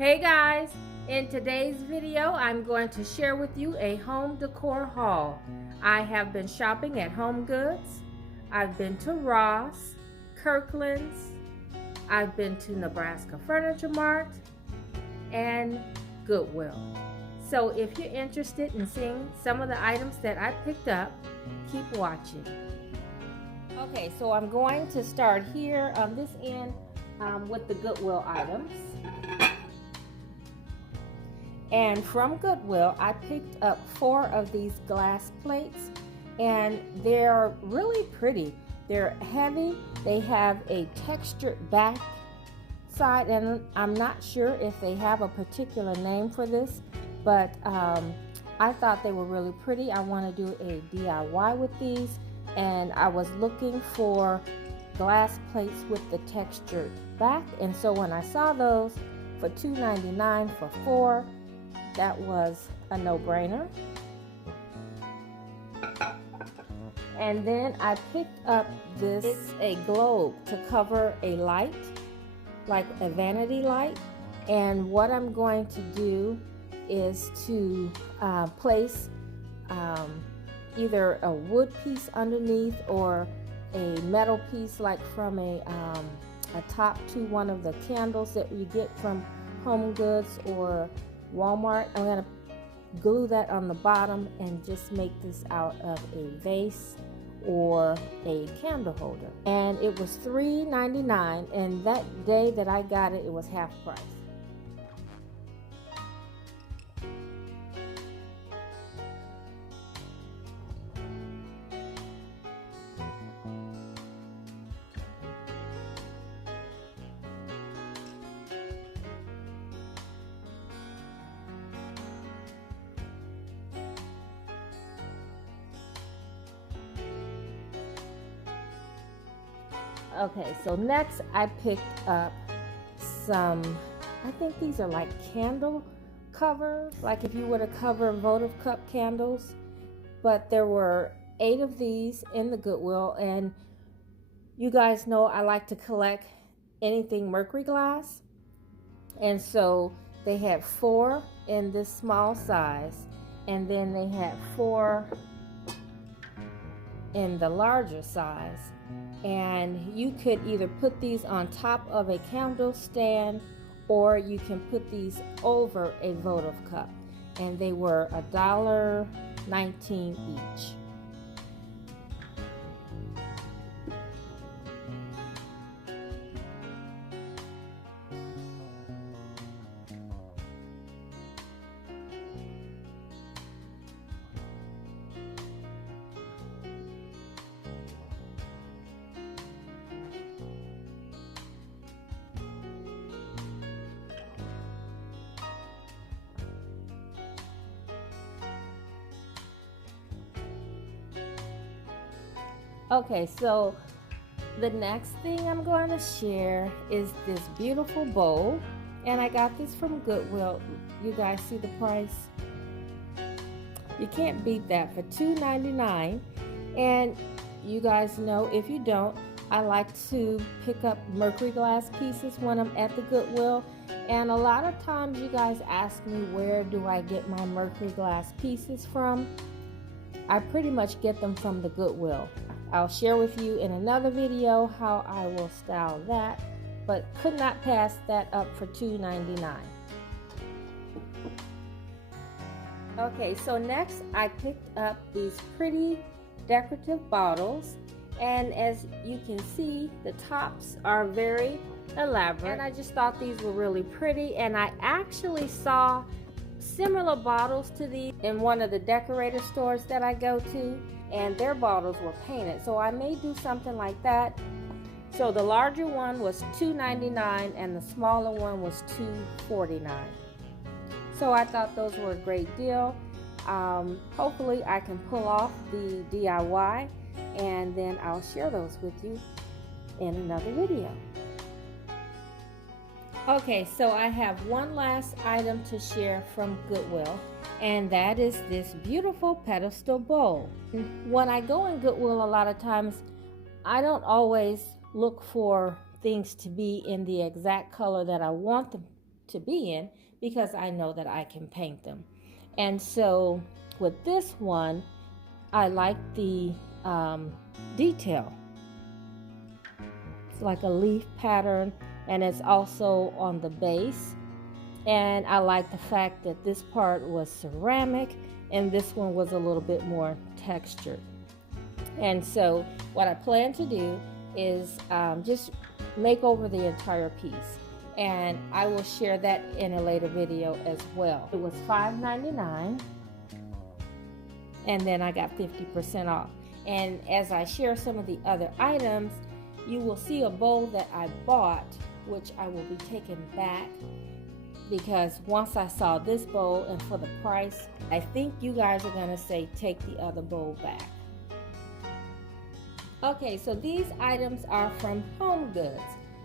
Hey guys, in today's video I'm going to share with you a home decor haul. I have been shopping at Homegoods, I've been to Ross, Kirklands, I've been to Nebraska Furniture Mart, and Goodwill. So if you're interested in seeing some of the items that I picked up, keep watching. Okay, so I'm going to start here on this end with the Goodwill items. And from Goodwill, I picked up 4 of these glass plates, and they're really pretty. They're heavy. They have a textured back side, and I'm not sure if they have a particular name for this, but I thought they were really pretty. I want to do a DIY with these, and I was looking for glass plates with the textured back, and so when I saw those for $2.99 for 4, that was a no-brainer. And then I picked up this. It's a globe to cover a light, like a vanity light. And what I'm going to do is to place either a wood piece underneath or a metal piece, like from a top to one of the candles that you get from Homegoods or Walmart. I'm going to glue that on the bottom and just make this out of a vase or a candle holder. And it was $3.99, and that day that I got it, it was half price. Okay, so next I picked up some, I think these are like candle covers, like if you were to cover votive cup candles, but there were 8 of these in the Goodwill, and you guys know I like to collect anything mercury glass, and so they had 4 in this small size, and then they had 4 in the larger size. And you could either put these on top of a candle stand, or you can put these over a votive cup, and they were $1.19 each. Okay, so the next thing I'm going to share is this beautiful bowl, and I got this from Goodwill. You guys see the price? You can't beat that for $2.99. And you guys know, if you don't, I like to pick up mercury glass pieces when I'm at the Goodwill, and a lot of times you guys ask me, where do I get my mercury glass pieces from? I pretty much get them from the Goodwill. I'll share with you in another video how I will style that, but could not pass that up for $2.99. Okay, so next I picked up these pretty decorative bottles, and as you can see, the tops are very elaborate, and I just thought these were really pretty. And I actually saw similar bottles to these in one of the decorator stores that I go to, and their bottles were painted, so I may do something like that. So the larger one was $2.99 and the smaller one was $2.49. So I thought those were a great deal. Hopefully I can pull off the DIY, and then I'll share those with you in another video. Okay, so I have one last item to share from Goodwill, and that is this beautiful Pedestal Bowl. When I go in Goodwill, a lot of times I don't always look for things to be in the exact color that I want them to be in because I know that I can paint them. And so with this one, I like the detail. It's like a leaf pattern, and it's also on the base. And I like the fact that this part was ceramic and this one was a little bit more textured. And so what I plan to do is just make over the entire piece, and I will share that in a later video as well. It was $5.99, and then I got 50% off. And as I share some of the other items, you will see a bowl that I bought, which I will be taking back, because once I saw this bowl and for the price, I think you guys are gonna say take the other bowl back. Okay, so these items are from Homegoods.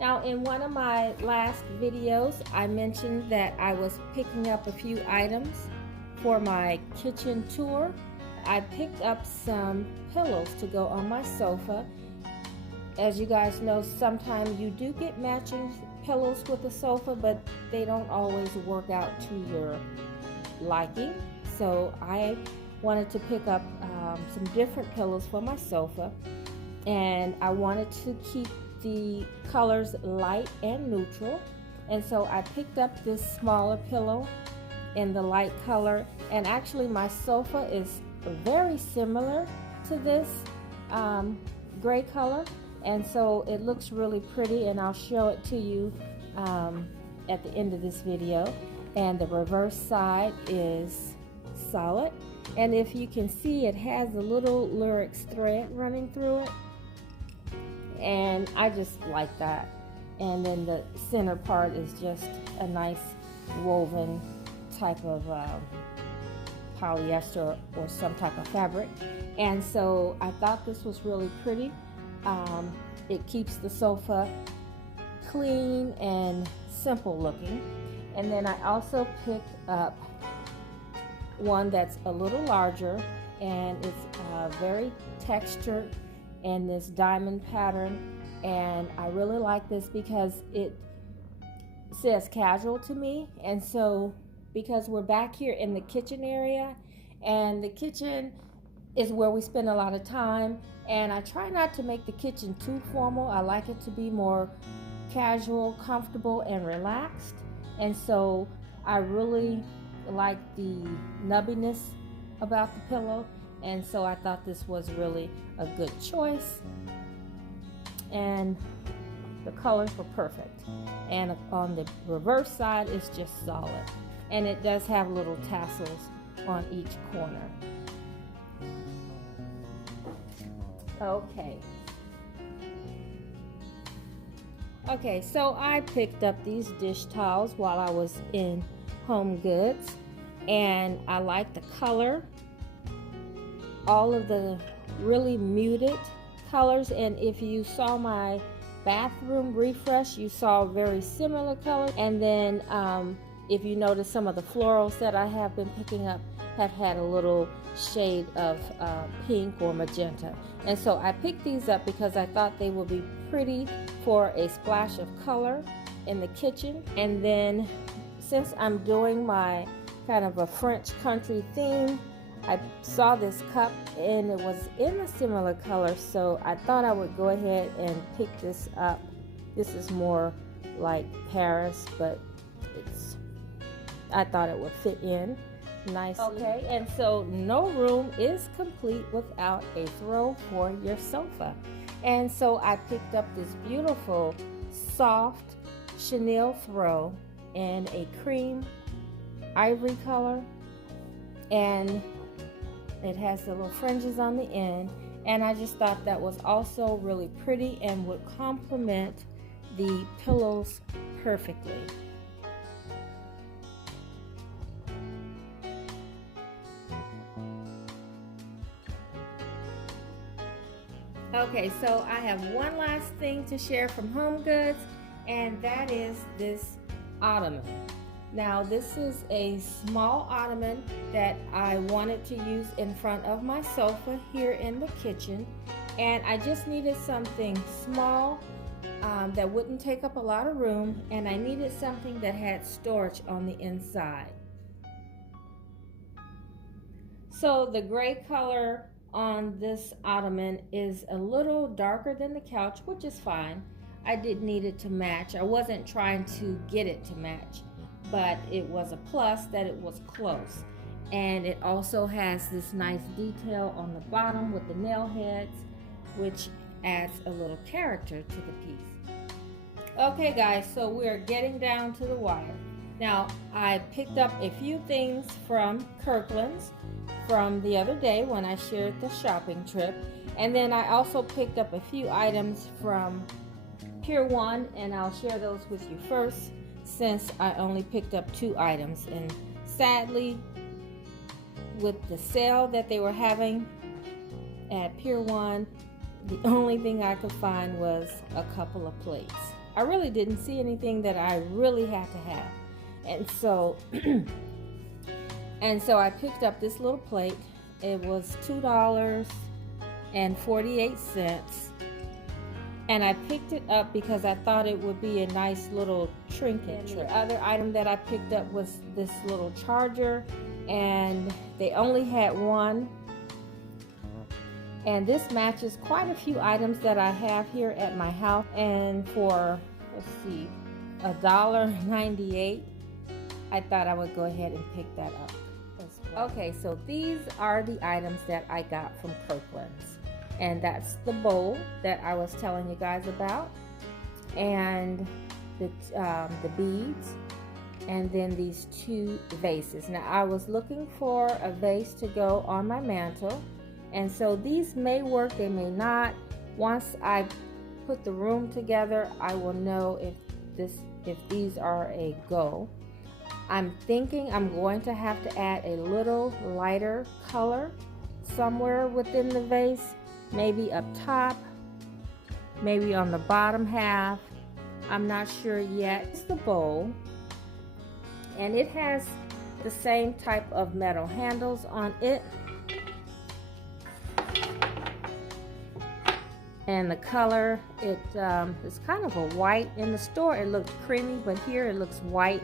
Now, in one of my last videos, I mentioned that I was picking up a few items for my kitchen tour. I picked up some pillows to go on my sofa. As you guys know, sometimes you do get matching pillows with the sofa, but they don't always work out to your liking. So I wanted to pick up some different pillows for my sofa, and I wanted to keep the colors light and neutral. And so I picked up this smaller pillow in the light color, and actually my sofa is very similar to this gray color. And so it looks really pretty, and I'll show it to you at the end of this video. And the reverse side is solid. And if you can see, it has a little lyrics thread running through it. And I just like that. And then the center part is just a nice woven type of polyester or some type of fabric. And so I thought this was really pretty. It keeps the sofa clean and simple looking. And then I also picked up one that's a little larger, and it's very textured in this diamond pattern. And I really like this because it says casual to me. And so because we're back here in the kitchen area, and the kitchen is where we spend a lot of time, and I try not to make the kitchen too formal. I like it to be more casual, comfortable, and relaxed. And so I really like the nubbiness about the pillow, and so I thought this was really a good choice, and the colors were perfect. And on the reverse side, it's just solid, and it does have little tassels on each corner. Okay, so I picked up these dish towels while I was in Homegoods, and I like the color, all of the really muted colors. And if you saw my bathroom refresh, you saw very similar colors. And then if you notice, some of the florals that I have been picking up have had a little shade of pink or magenta. And so I picked these up because I thought they would be pretty for a splash of color in the kitchen. And then since I'm doing my kind of a French country theme, I saw this cup and it was in a similar color, so I thought I would go ahead and pick this up. This is more like Paris, but I thought it would fit in nicely. Okay, and so no room is complete without a throw for your sofa. And so I picked up this beautiful soft chenille throw in a cream ivory color, and it has the little fringes on the end, and I just thought that was also really pretty and would complement the pillows perfectly. Okay, so I have one last thing to share from Homegoods, and that is this ottoman. Now, this is a small ottoman that I wanted to use in front of my sofa here in the kitchen, and I just needed something small that wouldn't take up a lot of room, and I needed something that had storage on the inside. So the gray color on this ottoman is a little darker than the couch, which is fine. I did need it to match. I wasn't trying to get it to match, but it was a plus that it was close. And it also has this nice detail on the bottom with the nail heads, which adds a little character to the piece. Okay guys, so we're getting down to the wire. Now, I picked up a few things from Kirklands from the other day when I shared the shopping trip. And then I also picked up a few items from Pier 1, and I'll share those with you first since I only picked up 2 items. And sadly, with the sale that they were having at Pier 1, the only thing I could find was a couple of plates. I really didn't see anything that I really had to have. And so I picked up this little plate. It was $2.48. And I picked it up because I thought it would be a nice little trinket. The other item that I picked up was this little charger, and they only had one. And this matches quite a few items that I have here at my house. And for, let's see, $1.98, I thought I would go ahead and pick that up as well. Okay, so these are the items that I got from Kirklands. And that's the bowl that I was telling you guys about, and the beads, and then these 2 vases. Now, I was looking for a vase to go on my mantle, and so these may work, they may not. Once I put the room together, I will know if these are a go. I'm thinking I'm going to have to add a little lighter color somewhere within the vase. Maybe up top, maybe on the bottom half. I'm not sure yet. It's the bowl, and it has the same type of metal handles on it. And the color, it is kind of a white. In the store it looked creamy, but here it looks white.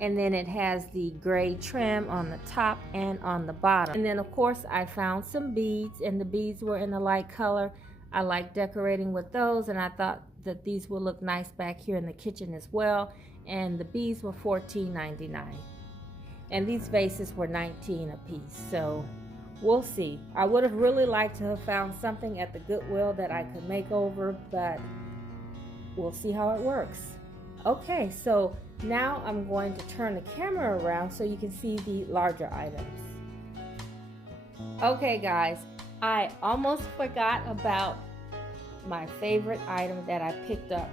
And then it has the gray trim on the top and on the bottom. And then of course I found some beads, and the beads were in a light color. I like decorating with those, and I thought that these would look nice back here in the kitchen as well. And the beads were $14.99. And these vases were $19 a piece. So we'll see. I would have really liked to have found something at the Goodwill that I could make over, but we'll see how it works. Okay, so now I'm going to turn the camera around so you can see the larger items. Okay guys, I almost forgot about my favorite item that I picked up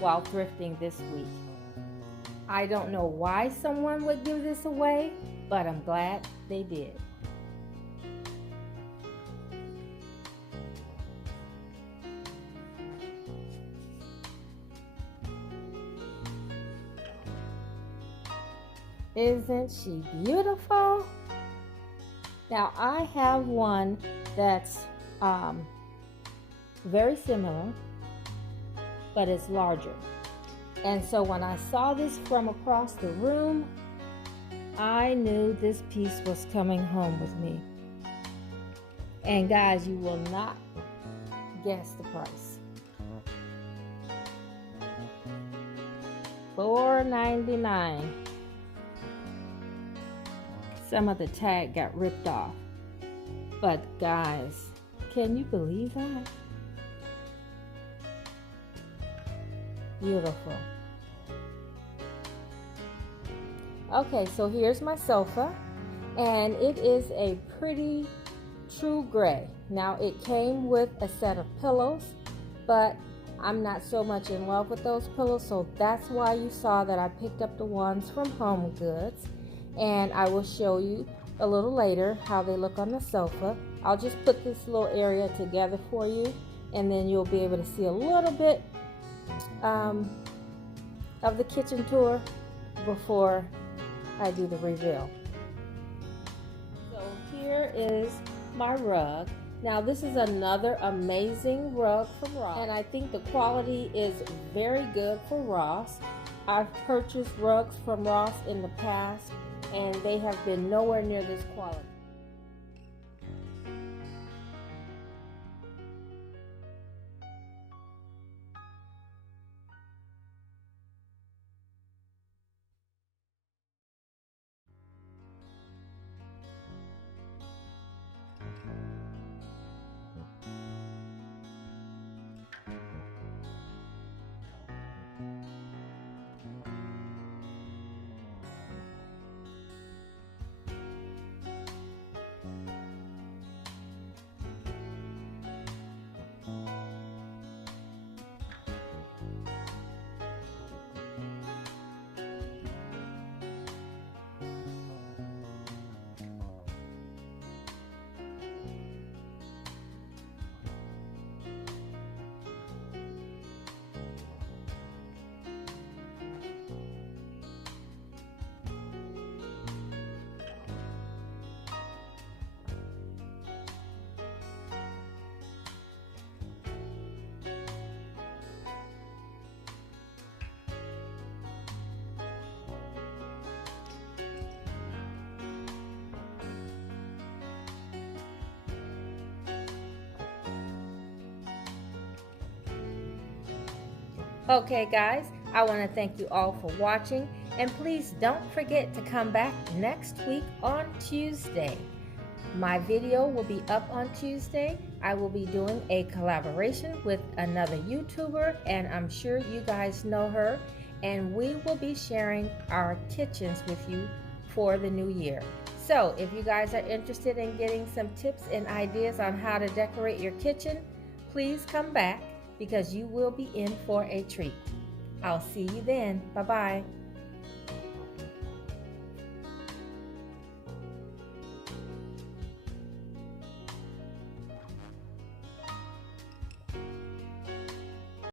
while thrifting this week. I don't know why someone would give this away, but I'm glad they did. Isn't she beautiful? Now I have one that's very similar, but it's larger. And so when I saw this from across the room, I knew this piece was coming home with me. And guys, you will not guess the price. $4.99. Some of the tag got ripped off. But guys, can you believe that? Beautiful. Okay, so here's my sofa, and it is a pretty true gray. Now it came with a set of pillows, but I'm not so much in love with those pillows, so that's why you saw that I picked up the ones from Homegoods. And I will show you a little later how they look on the sofa. I'll just put this little area together for you, and then you'll be able to see a little bit of the kitchen tour before I do the reveal. So here is my rug, Now this is another amazing rug from Ross, and I think the quality is very good for Ross. I've purchased rugs from Ross in the past, and they have been nowhere near this quality. Okay guys, I want to thank you all for watching, and please don't forget to come back next week on Tuesday. My video will be up on Tuesday. I will be doing a collaboration with another YouTuber, and I'm sure you guys know her, and we will be sharing our kitchens with you for the new year. So if you guys are interested in getting some tips and ideas on how to decorate your kitchen, please come back, because you will be in for a treat. I'll see you then. Bye-bye.